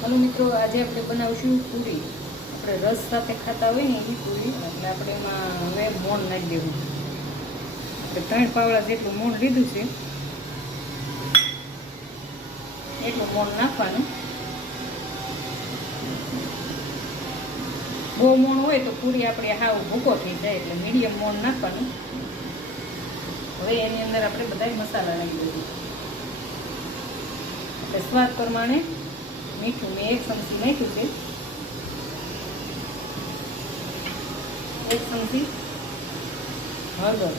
Hello મિત્રો, આજે આપણે બનાવશું પૂરી. આપણે રસ સાથે ખાતા હોય ને એવી પૂરી, એટલે આપણે એમાં હવે મોણ નાખી દેવું. એટલે ત્રણ પાવડા જેટલું મોણ લીધું છે, એટલું મોણ નાખવાનું. બહુ મોણ હોય તો પૂરી આપણે હાવ ભૂકો થઈ જાય, એટલે મીડિયમ મોણ નાખવાનું. હવે એની અંદર આપણે બધા મસાલા નાખી દઈએ એટલે સ્વાદ પ્રમાણે મીઠું મેં એક ચમચી નાખ્યું છે એક ચમચી હળદર.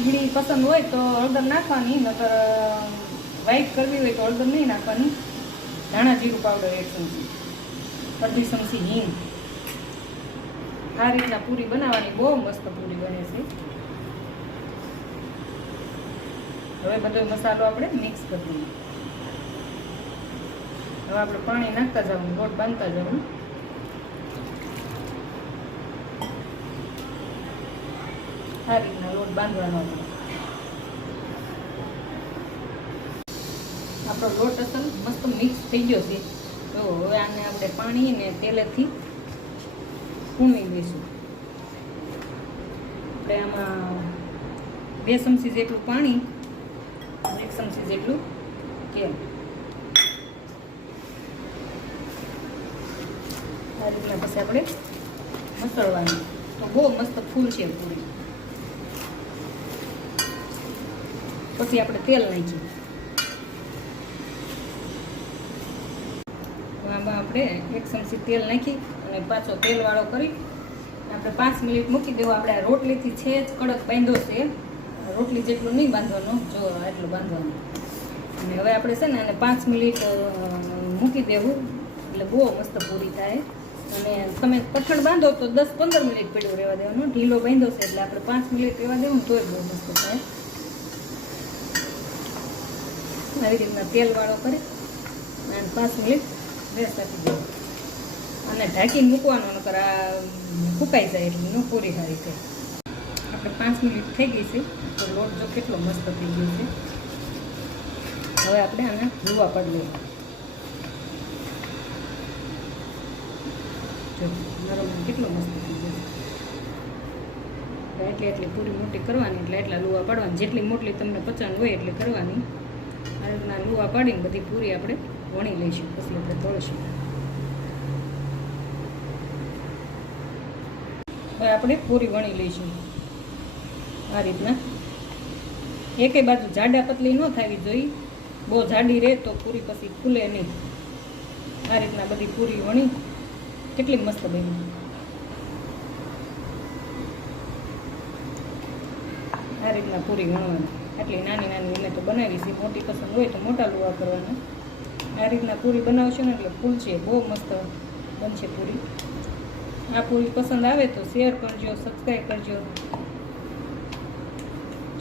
ઈડી પસંદ હોય તો હળદર નાખવાની, નતર વ્હાઈટ કરવી હોય તો હળદર નહીં નાખવાની. ધાણા જીરું પાવડર એક ચમચી. અડધી ચમચી હિંગ. આ રીતના પૂરી બનાવવાની, બહુ મસ્ત પૂરી બને છે. હવે બધો મસાલો આપણે મિક્સ કરી દઈએ હવે આપણે પાણી નાખતા જવાનું લોટ બાંધતા જવાનું આ રીતના લોટ બાંધવાનો આપણો લોટ અસલ મસ્ત મિક્સ થઈ ગયો છે. તો હવે આને આપણે પાણી ને તેલેથી કૂણવી દઈશું આપણે આમાં બે ચમચી જેટલું પાણી એક ચમચી જેટલું તેલ. આ પછી આપણે મસળવાનું. તો બહુ મસ્ત ફૂલ છે પૂરી. પછી આપણે તેલ નાખીએ. આમાં આપણે એક ચમચી તેલ નાખી અને પાછો તેલવાળો કરી આપણે પાંચ મિનિટ મૂકી દેવું. આપણે આ રોટલીથી છે જ કડક બાંધો છે. રોટલી જેટલું નહીં બાંધવાનું, જો એટલું બાંધવાનું. અને હવે આપણે છે ને આને પાંચ મિનિટ મૂકી દેવું. એટલે બહુ મસ્ત પૂરી થાય. અને તમે કઠણ બાંધો તો દસ પંદર મિનિટ પડ્યું રહેવા દેવાનું. ઢીલો બાંધો છે એટલે આપણે પાંચ મિનિટ રહેવા દેવું તોય બહુ મસ્ત થાય. આવી રીતના તેલવાળો કરી અને પાંચ મિનિટ રેસ્ટ આપી દેવું અને ઢાંકી મૂકવાનું, નકર આ ફૂકાઈ જાય એટલે ન પૂરી સારી થાય. આપણે પાંચ મિનિટ થઈ ગઈ છે, તો લોટ જો કેટલો મસ્ત થઈ ગયો છે. હવે આપણે આને લુવા પડ લઈએ. જો નરમ કેટલો મસ્ત થઈ જશે એટલે એટલી પૂરી મોટી કરવાની, એટલે એટલા લુવા પાડવાની. જેટલી મોટલી તમને પચન હોય એટલી કરવાની. આ રીતના લુવા પાડીને બધી પૂરી આપણે વણી લઈશું, પછી આપણે તળીશું. હવે આપણે પૂરી વણી લઈશું. આ રીતના. એકે બાજુ જાડા પતલી ન થવી જોઈએ. બહુ જાડી રહે તો પૂરી પછી ફૂલે નહીં. આ રીતના બધી પૂરી વણી. કેટલી મસ્ત બની. આ રીતના પૂરી વણવાની આટલી નાની નાની અમે તો બનાવી છે મોટી પસંદ હોય તો મોટા લુવા કરવાના. આ રીતના પૂરી બનાવશો ને એટલે ફૂલશે બહુ મસ્ત બનશે પૂરી. આ પૂરી પસંદ આવે તો શેર કરજો સબસ્ક્રાઈબ કરજો.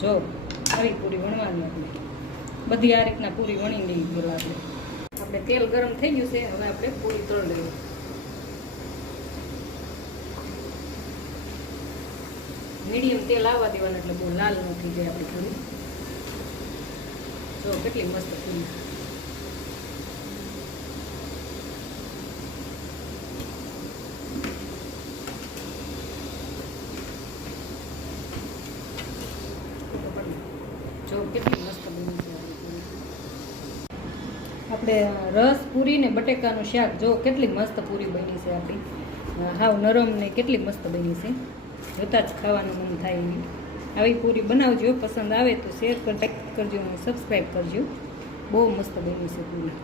જો આવી પૂરી વણવાની આપણે. બધી આ રીતના પૂરી વણી લઈ પેલા આપણે. આપણે તેલ ગરમ થઈ ગયું છે. હવે આપણે પૂરી તળ લઈએ. મીડિયમ તેલ આવવા દેવાનું એટલે બહુ લાલ ન થઈ જાય આપણી પૂરી જો કેટલી મસ્ત પૂરી જો કેટલી મસ્ત બની છે આપણે રસ પૂરી ને બટેકાનું શાક જો કેટલી મસ્ત પૂરી બની છે આપણી. હાવ નરમ ને કેટલી મસ્ત બની છે. જોતાં જ ખાવાનું મન થાય એવી આવી પૂરી બનાવજો પસંદ આવે તો શેર કર કરજો અને સબસ્ક્રાઈબ કરજો. બહુ મસ્ત બની છે પૂરી.